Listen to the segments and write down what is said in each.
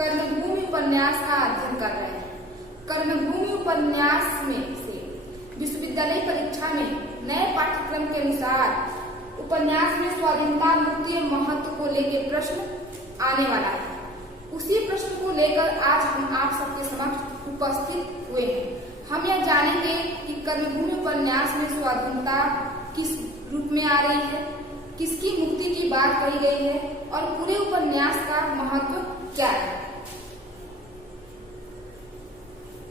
कर्मभूमि उपन्यास का अध्ययन कर रहे हैं। कर्मभूमि उपन्यास में से विश्वविद्यालय परीक्षा में नए पाठ्यक्रम के अनुसार उपन्यास में स्वाधीनता मुक्ति और महत्व को लेकर प्रश्न आने वाला है। उसी प्रश्न को लेकर आज हम आप सबके समक्ष उपस्थित हुए हैं। हम यह जानेंगे कि कर्मभूमि उपन्यास में स्वाधीनता किस रूप में आ रही है, किसकी मुक्ति की बात कही गई है और पूरे उपन्यास का महत्व क्या है।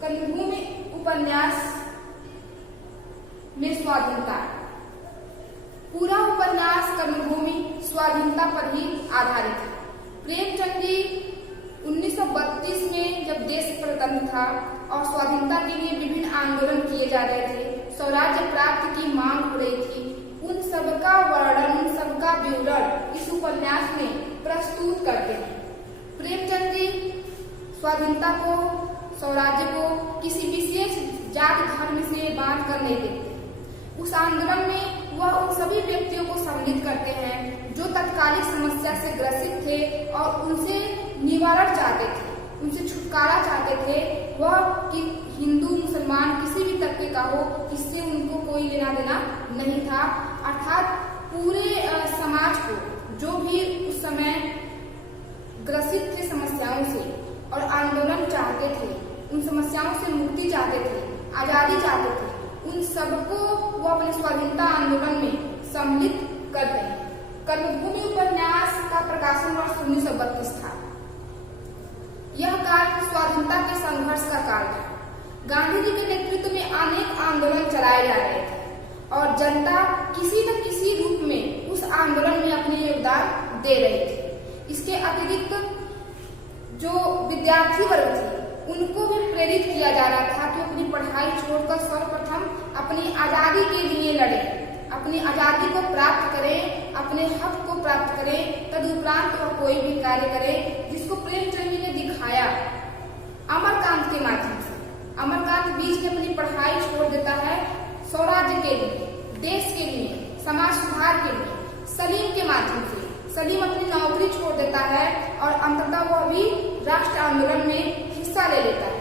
कर्मभूमि उपन्यास में स्वाधीनता, पूरा उपन्यास कर्मभूमि स्वाधीनता पर ही आधारित है। प्रेमचंद जी 1932 में जब देश स्वतंत्र था और स्वाधीनता के लिए विभिन्न आंदोलन किए जा रहे थे, स्वराज्य प्राप्ति की मांग हो रही थी, उन सबका वर्णन, उन सबका विवरण इस उपन्यास में प्रस्तुत करते हैं। प्रेमचंद जी स्वाधीनता को, स्वराज्य को किसी विशेष जाति धर्म से बांध कर नहीं देखते। उस आंदोलन में वह उन सभी व्यक्तियों को सम्मिलित करते हैं जो तत्कालिक समस्या से ग्रसित थे और उनसे निवारण चाहते थे, उनसे छुटकारा चाहते थे। वह कि हिंदू मुसलमान किसी भी तबके का हो, इससे उनको कोई लेना देना नहीं था। अर्थात पूरे समाज को जो भी उस समय ग्रसित थे समस्याओं से और आंदोलन चाहते थे, उन समस्याओं से मुक्ति चाहते थे, आजादी चाहते थे, उन सबको वो अपने स्वाधीनता आंदोलन में सम्मिलित करते हैं। कर्मभूमि उपन्यास का प्रकाशन वर्ष 1932 था। यह काल स्वाधीनता के संघर्ष का काल था। गांधी जी के नेतृत्व में अनेक आंदोलन चलाए जा रहे थे और जनता किसी न किसी रूप में उस आंदोलन में अपने योगदान दे रही थी। इसके अतिरिक्त जो विद्यार्थी वर्ग थे उनको भी प्रेरित किया जा रहा था कि अपनी पढ़ाई छोड़कर सर्वप्रथम अपनी आजादी के लिए लड़ें, अपनी आजादी को प्राप्त करें, अपने हक को प्राप्त करें। तदुपरांत वह कोई भी कार्य करें, जिसको प्रेमचंद जी ने दिखाया अमरकांत के माध्यम से। अमरकांत बीच में अपनी पढ़ाई छोड़ देता है स्वराज्य के लिए, देश के लिए, समाज सुधार के लिए। सलीम के माध्यम से सलीम अपनी नौकरी छोड़ देता है और अंततः वह भी राष्ट्र आंदोलन में हिस्सा ले लेता है।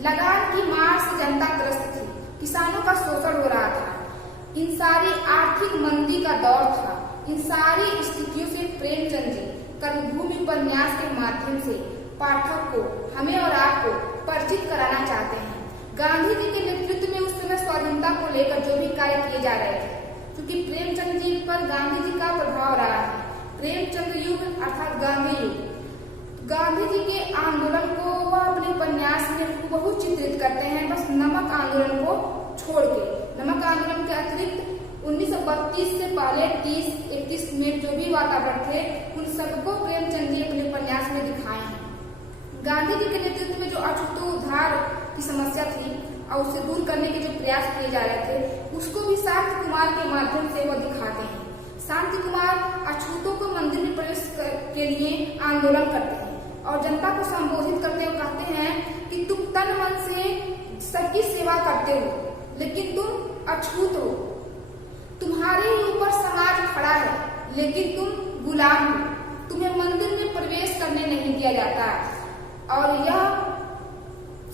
लगान की मार से जनता त्रस्त थी, किसानों का शोषण हो रहा था, इन सारी आर्थिक मंदी का दौर था। इन सारी स्थितियों से प्रेमचंद जी कर्मभूमि उपन्यास के माध्यम से पाठक को, हमें और आपको परिचित कराना चाहते हैं। गांधी जी के नेतृत्व में उस समय स्वाधीनता को लेकर जो भी कार्य किए जा रहे थे, क्योंकि प्रेमचंद जी पर गांधी जी का प्रभाव रहा है। प्रेमचंद युग अर्थात गांधी युग, गांधी जी के आंदोलन को वह अपने उपन्यास में बहुत चित्रित करते हैं, बस नमक आंदोलन को छोड़ के। नमक आंदोलन के अतिरिक्त 1932 से पहले 30-31 में जो भी वातावरण थे, उन सबको प्रेमचंद जी अपने उपन्यास में दिखाए हैं। गांधी जी के नेतृत्व में जो अछूतोद्धार की समस्या थी और उसे दूर करने के जो प्रयास किए जा रहे थे, उसको भी शांति कुमार के माध्यम से वह दिखाते हैं। शांति कुमार अछूतों को मंदिर में प्रवेश के लिए आंदोलन करते हैं और जनता को संबोधित करते हुए कहते हैं कि तुम तन मन से सबकी सेवा करते हो, लेकिन तुम अछूत हो। तुम्हारे ही ऊपर समाज खड़ा है, लेकिन तुम गुलाम हो। तुम्हें मंदिर में प्रवेश करने नहीं दिया जाता और यह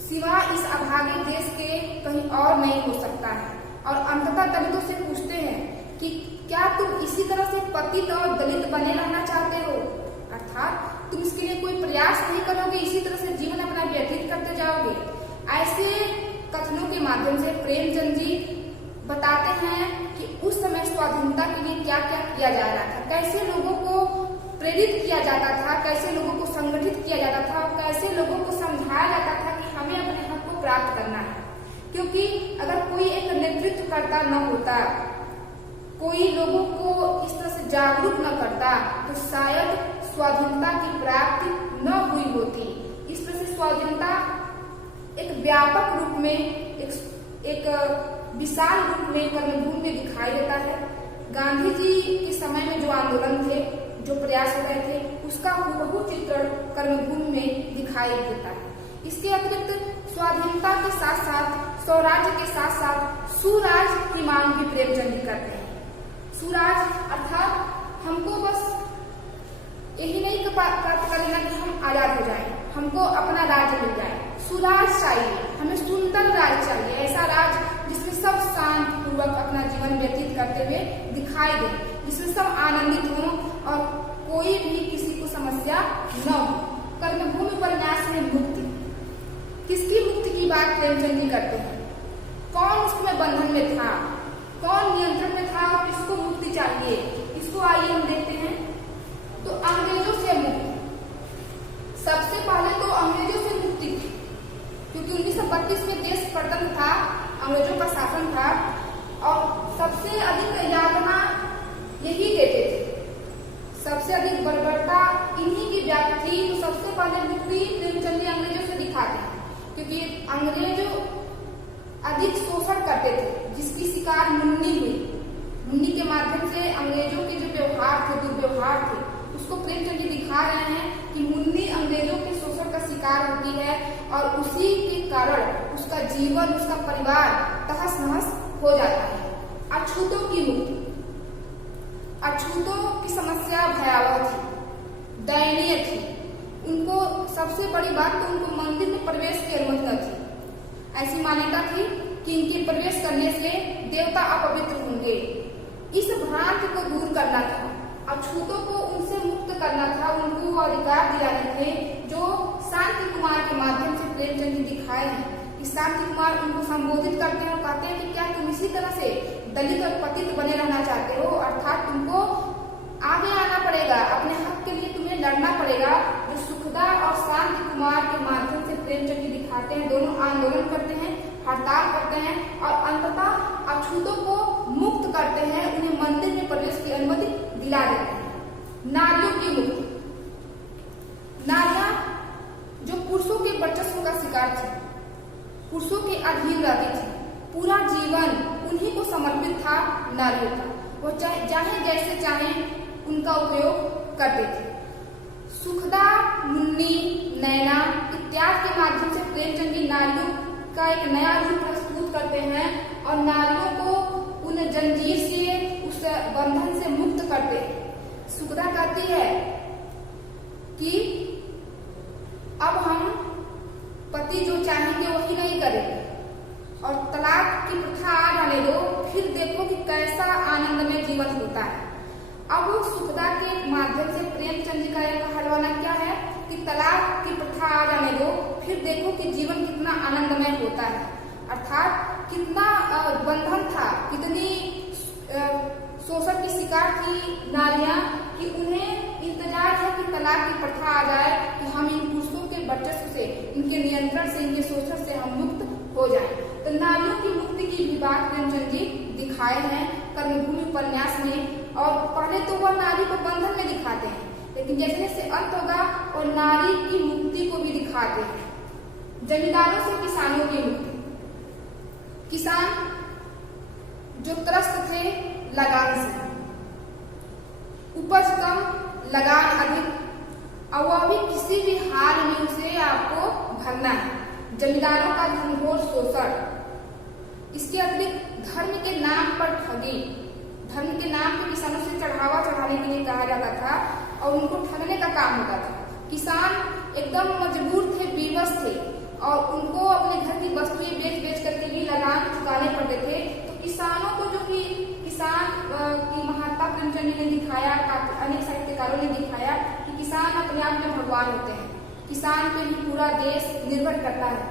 सिवा इस अभागे देश के कहीं और नहीं हो सकता है। और अंततः दलितों से पूछते हैं कि क्या तुम इसी तरह से पतित और दलित बने रहना चाहते हो, अर्थात तुम इसके लिए कोई प्रयास नहीं करोगे, इसी तरह से जीवन अपना व्यतीत करते जाओगे। ऐसे कथनों के माध्यम से प्रेमचंद जी बताते हैं कि उस समय स्वाधीनता के लिए क्या क्या किया जा रहा था, कैसे लोगों को प्रेरित किया जाता था, कैसे लोगों को संगठित किया जाता था और कैसे लोगों को समझाया जाता था कि हमें अपने हक को प्राप्त करना है। क्योंकि अगर कोई एक नेतृत्व करता न होता, कोई लोगों को इस तरह से जागरूक न करता, तो शायद स्वाधीनता की प्राप्ति न हुई होती। इस तरह से स्वाधीनता एक व्यापक रूप में, एक विशाल रूप में कर्मभूमि में दिखाई देता है। गांधी जी के समय में जो आंदोलन थे, जो प्रयास हो रहे थे, उसका हुबहू चित्रण कर्मभूमि में दिखाई देता है। इसके अतिरिक्त स्वाधीनता के साथ साथ, स्वराज्य के साथ साथ सुराज की मांग भी प्रेमचंद करते हैं। सुराज अर्थात हमको बस यही नहीं प्राप्त करना कि हम आजाद हो जाएं, हमको अपना राज्य मिल जाए, सुराज चाहिए, हमें सुंदर राज चाहिए, ऐसा राज जिसमें सब शांत पूर्वक अपना जीवन व्यतीत करते हुए दिखाई दे, जिसमें सब आनंदित हों और कोई भी किसी को समस्या न हो। कर्मभूमि उपन्यास में मुक्ति, किसकी मुक्ति की बात प्रेमचंद जी करते हैं? कौन उसमें बंधन में था, कौन नियंत्रण में था और किसको मुक्ति चाहिए, इसको आइए हम देखते हैं। तो अंग्रेजों से मुक्ति, सबसे पहले तो अंग्रेजों से मुक्ति थी, क्योंकि 1932 में देश स्वतंत्र था, अंग्रेजों का शासन था और सबसे अधिक यातना यही देते थे, सबसे अधिक बर्बरता इन्हीं की व्याप्ति थी। तो सबसे पहले मुक्ति प्रेमचंद जी अंग्रेजों से दिखाते हैं, क्योंकि अंग्रेज अधिक शोषण करते थे, जिसकी शिकार मुन्नी हुई। मुन्नी के माध्यम से अंग्रेजों के जो व्यवहार थे, दुर्व्यवहार थे, उसको प्रेमचंद जी दिखा रहे हैं कि मुन्नी अंग्रेजों के शोषण का शिकार होती है और उसी के कारण उसका जीवन, उसका परिवार तहस नहस हो जाता है। अछूतों की मुक्ति, अछूतों की समस्या भयावह थी, दयनीय थी। उनको सबसे बड़ी बात तो उनको मंदिर में प्रवेश की अनुमति न थी। ऐसी मान्यता थी कि इनके प्रवेश करने से देवता अपवित्र होंगे। इस भ्रांति को दूर करना था, अछूतों को उनसे मुक्त करना था, उनको वो अधिकार दिलाने थे जो शांति कुमार के माध्यम से प्रेमचंद जी दिखाए हैं। कि शांति कुमार उनको संबोधित करते हैं और कहते हैं कि क्या तुम इसी तरह से दलित और पतित बने रहना चाहते हो, अर्थात तुमको आगे आना पड़ेगा, अपने हक के लिए तुम्हें लड़ना पड़ेगा। जो सुखदा और शांति कुमार के माध्यम से प्रेमचंद जी दिखाते हैं, दोनों आंदोलन करते हैं, हड़ताल करते हैं और अंततः अछूतों को मुक्त करते हैं, उन्हें मंदिर में प्रवेश की अनुमति दिला देते हैं। नारियों की मुक्ति, नारियां जो पुरुषों के वर्चस्व का शिकार थी, पुरुषों के अधीन रहती थी, पूरा जीवन उन्हीं को समर्पित था नारियों का, वो चाहे जैसे चाहे उनका उपयोग करते थे। सुखदा, मुन्नी, नैना इत्यादि के माध्यम से प्रेमचंद जी नारियों का एक नया रूप प्रस्तुत करते हैं और नारियों को उन जंजीर से, उस बंधन से मुक्त करते हैं। सुखदा कहती है कि अब हम पति जो चाहेंगे वही नहीं करेंगे और तलाक की प्रथा आ जाने दो, फिर देखो कि कैसा आनंदमय जीवन होता है। अब सुखदा के माध्यम से प्रेमचंद जी का एक हलवाना क्या है कि तलाक की प्रथा आ जाने दो, फिर देखो कि जीवन कितना आनंदमय होता है। अर्थात कितना बंधन था, कितनी शोषण की शिकार थी नारियां कि उन्हें इंतजार है कि तलाक की प्रथा आ जाए, कि हम इन पुरुषों के वर्चस्व से, इनके नियंत्रण से, इनके शोषण से हम मुक्त हो जाएं। तो नारियों की मुक्ति की भी बात प्रेमचंद जी दिखाए हैं कर्मभूमि उपन्यास में। और पहले तो वह नारी को बंधन में दिखाते हैं, लेकिन जैसे जैसे अंत होगा और नारी की मुक्ति को भी दिखाते हैं। जमींदारों से किसानों की मुक्ति, किसान जो त्रस्त थे लगान से, उपज कम लगान अधिक, और वह भी किसी भी हाल में उसे आपको भरना है। जमींदारों का घनघोर शोषण, इसके अतिरिक्त धर्म के नाम पर ठगी, धर्म के नाम पर किसानों से चढ़ावा चढ़ाने के लिए कहा जाता था और उनको ठगने का काम होता था। किसान एकदम मजबूर थे, बेबस थे और उनको अपने घर की वस्तुएं बेच बेच करके भी लगान चुकाने पड़ते थे। तो किसानों को, जो कि किसान की महत्ता प्रेमचंद जी ने दिखाया, अनेक साहित्यकारों ने दिखाया कि किसान अपने आप में भगवान होते हैं, किसान पे ही पूरा देश निर्भर करता है।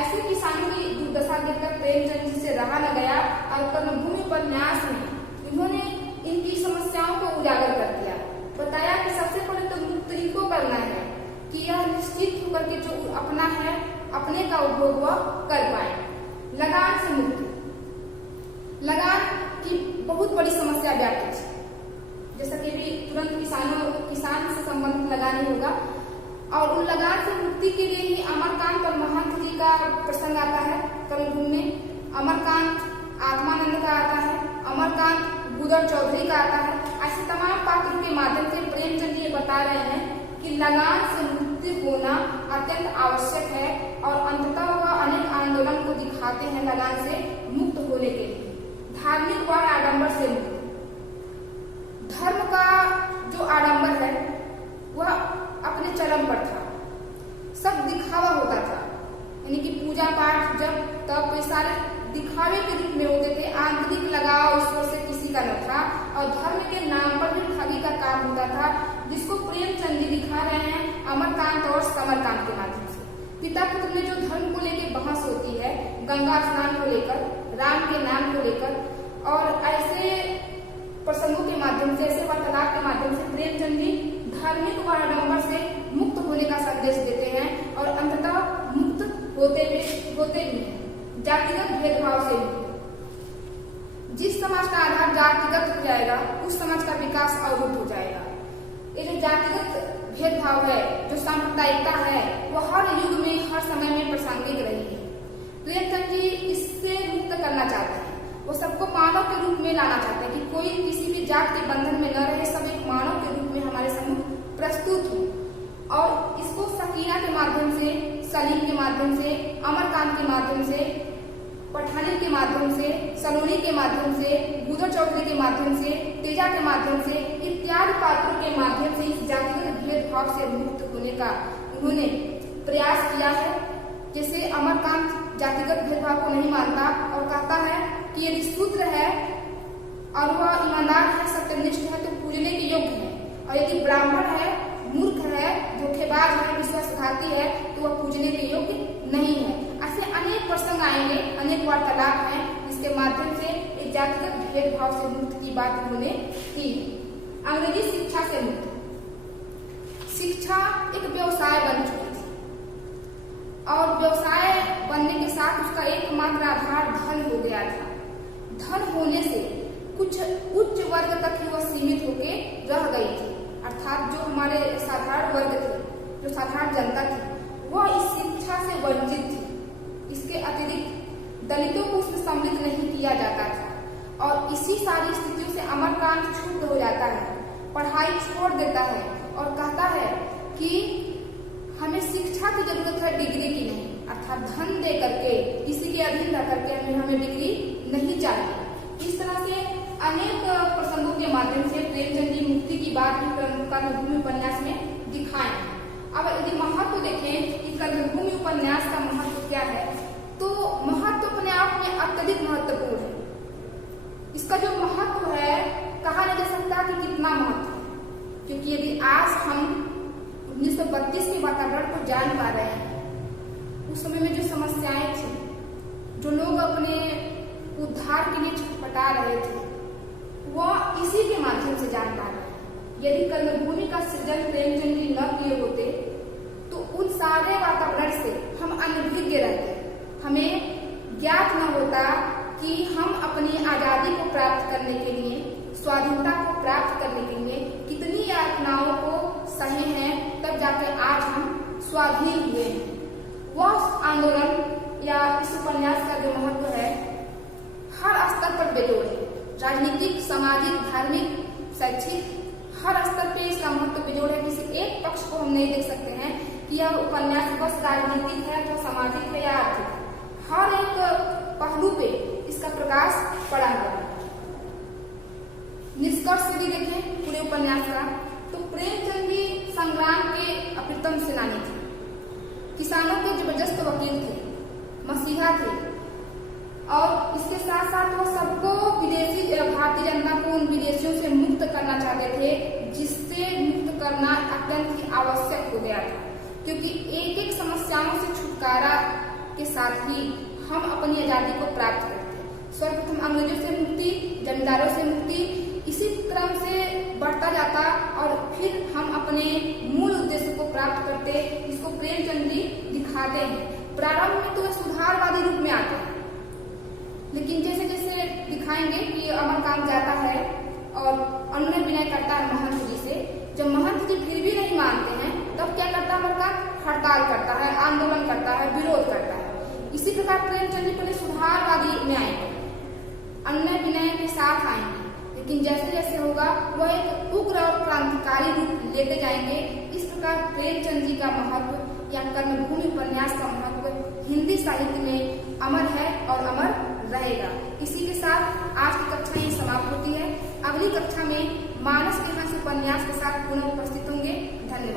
ऐसे किसानों की दुर्दशा देखकर प्रेमचंद जी से रहा न गया और कर्मभूमि उपन्यास में उन्होंने इनकी समस्याओं को उजागर कर दिया। बताया कि सबसे पहले तो मुक्त इनको करना है कि यह निश्चित होकर के जो अपना है, अपने का उपभोग वह कर पाए। लगान से मुक्ति, लगान की बहुत बड़ी समस्या व्याप्त है, जैसा कि अभी तुरंत किसान से संबंधित लगान ही होगा। और उन लगान से मुक्ति के लिए ही अमरकांत और महंत जी का प्रसंग आता है कर्मभूमि में। अमरकांत आत्मानंद का आता है, अमरकांत गुदर चौधरी का आता है। ऐसे तमाम पात्रों के माध्यम से प्रेमचंद जी बता रहे हैं कि लगान से मुक्ति होना अत्यंत आवश्यक है और अंततः वह अनेक आंदोलन को दिखाते हैं लगान से मुक्त होने के लिए। धार्मिक व आडंबर से मुक्ति, धर्म का जो आडंबर है वह अपने चरम पर था, सब सारे दिखावे के रूप में होते थे। आंतरिक लगाव ईश्वर से किसी का न था और धर्म के नाम पर भी ठगी का काम होता था, जिसको प्रेमचंद जी दिखा रहे हैं अमरकांत और समरकांत के माध्यम से। पिता पुत्र में जो धर्म को लेकर बहस होती है, गंगा स्नान को लेकर, राम के नाम को लेकर और ऐसे प्रसंगों के माध्यम से, ऐसे वार्तालाप के माध्यम से प्रेमचंद जी धार्मिक वारंबर से मुक्त होने का संदेश देते हैं और अंततः मुक्त होते भी हैं जातिगत भेदभाव से भी। जिस समाज का आधार जातिगत हो जाएगा उस समाज का विकास अवरुद्ध हो जाएगा। ये जो जातिगत भेदभाव है, जो सांप्रदायिकता है, वो हर युग में हर समय में प्रासंगिक रही है। प्रेमचंद जी इससे मुक्त करना चाहते हैं। वो सबको मानव के रूप में लाना चाहते हैं कि कोई किसी भी जात के बंधन में न रहे, सब एक मानव के रूप में हमारे सम्मुख प्रस्तुत हो। और इसको सकीना के माध्यम से, सलीम के माध्यम से, अमरकांत के माध्यम से, पठानी के माध्यम से, सलोनी के माध्यम से, गुजर चौधरी के माध्यम से, तेजा के माध्यम से, इत्यादि पात्रों के माध्यम से इस जातिगत भेदभाव से मुक्त होने का उन्होंने प्रयास किया है। जैसे अमरकांत जातिगत भेदभाव को नहीं मानता और कहता है कि यदि शूद्र है और वह ईमानदार है, सत्यनिष्ठ है तो पूजने के योग्य है, और यदि ब्राह्मण है, मूर्ख है, धोखेबाज है, विश्वासघाती है तो वह पूजने के योग्य नहीं है। ऐसे अनेक प्रसंग आएंगे, अनेक वार्तालाप हैं जिसके माध्यम से एक जातिगत भेदभाव से मुक्त की बात उन्होंने की। अंग्रेजी शिक्षा से मुक्त। शिक्षा एक व्यवसाय बन चुकी थी और व्यवसाय बनने के साथ उसका एकमात्र आधार धन हो गया था। धन होने से कुछ उच्च वर्ग तक ही वह सीमित होके रह गई थी, अर्थात जो हमारे साधारण वर्ग थे, जो साधारण जनता थी, वह इस शिक्षा से वंचित थी। इसके अतिरिक्त दलितों को उसमें सम्मिलित नहीं किया जाता था और इसी सारी स्थितियों से अमरकांत क्षुब्ध हो जाता है, पढ़ाई छोड़ देता है और कहता है कि हमें शिक्षा की जरूरत है, डिग्री की नहीं, अर्थात धन दे करके, किसी के अधीन रह करके हमें डिग्री नहीं चाहिए। इस तरह से अनेक प्रसंगों के माध्यम से प्रेमचंद जी मुक्ति की बात भी कर्मभूमि उपन्यास में दिखाए। अब यदि महत्व देखें कि कर्मभूमि उपन्यास का महत्व क्या है, तो महत्व अपने आप में अत्यधिक महत्वपूर्ण है। इसका जो महत्व है कहा नहीं जा सकता कि कितना महत्व है, क्योंकि यदि आज हम 1932 के वातावरण को जान पा रहे हैं, उस समय में जो समस्याएं थी, जो लोग अपने उद्धार के लिए छटपटा रहे थे, वह इसी के माध्यम से जान पा रहे हैं। यदि कर्मभूमि का सृजन प्रेमचंद जी न किए होते तो उन सारे वातावरण से हम अनभिज्ञ रहते, हमें ज्ञात न होता कि हम अपनी आजादी को प्राप्त करने के लिए, स्वाधीनता को प्राप्त करने के लिए कितनी यातनाओं को सहे हैं, तब जाके आज हम स्वाधीन हुए हैं। वह आंदोलन या इस उपन्यास का जो महत्व है हर स्तर पर बेजोड़ है, राजनीतिक, सामाजिक, धार्मिक, शैक्षिक, हर स्तर पे इसका महत्व बेजोड़ है। किसी एक पक्ष को हम नहीं देख सकते हैं कि यह उपन्यास बस राजनीतिक है अथवा सामाजिक है या आर्थिक, हर एक पहलू पे इसका प्रकाश पड़ा हुआ है। निष्कर्ष यदि देखें पूरे उपन्यास का, तो प्रेमचंद जी संग्राम के अप्रतिम सेनानी थे, किसानों के जबरदस्त वकील थे, मसीहा थे और इसके साथ साथ वो सबको विदेशी भारतीय जनता को उन विदेशियों से मुक्त करना चाहते थे, जिससे मुक्त करना अत्यंत ही आवश्यक हो गया था, क्योंकि एक एक समस्याओं से छुटकारा के साथ ही हम अपनी आजादी को प्राप्त करते हैं। सर्वप्रथम अंग्रेजों से मुक्ति, जमींदारों से मुक्ति, इसी क्रम से बढ़ता जाता और फिर हम अपने मूल उद्देश्य को प्राप्त करते। इसको प्रेमचंद जी दिखाते हैं। प्रारंभ में तो वे सुधारवादी रूप में आते हैं, लेकिन जैसे जैसे दिखाएंगे कि अमरकांत जाता है और अनुनय विनय करता है महंत जी से, जब महंत जी फिर भी नहीं मानते हैं तब क्या करता है अमरकांत? हड़ताल करता है, आंदोलन करता है, विरोध करता है। इसी प्रकार प्रेमचंद जी पहले सुधारवादी में आएंगे, अनुनय विनय के साथ आएंगे, लेकिन जैसे जैसे होगा वह एक उग्र और क्रांतिकारी रूप लेते जाएंगे। इस प्रकार प्रेमचंद जी का महत्व या कर्मभूमि उपन्यास का महत्व हिंदी साहित्य में अमर है और अमर रहेगा। इसी के साथ आज की कक्षा ये समाप्त होती है। अगली कक्षा में मानस के हंस उपन्यास के साथ पुनः उपस्थित होंगे। धन्यवाद।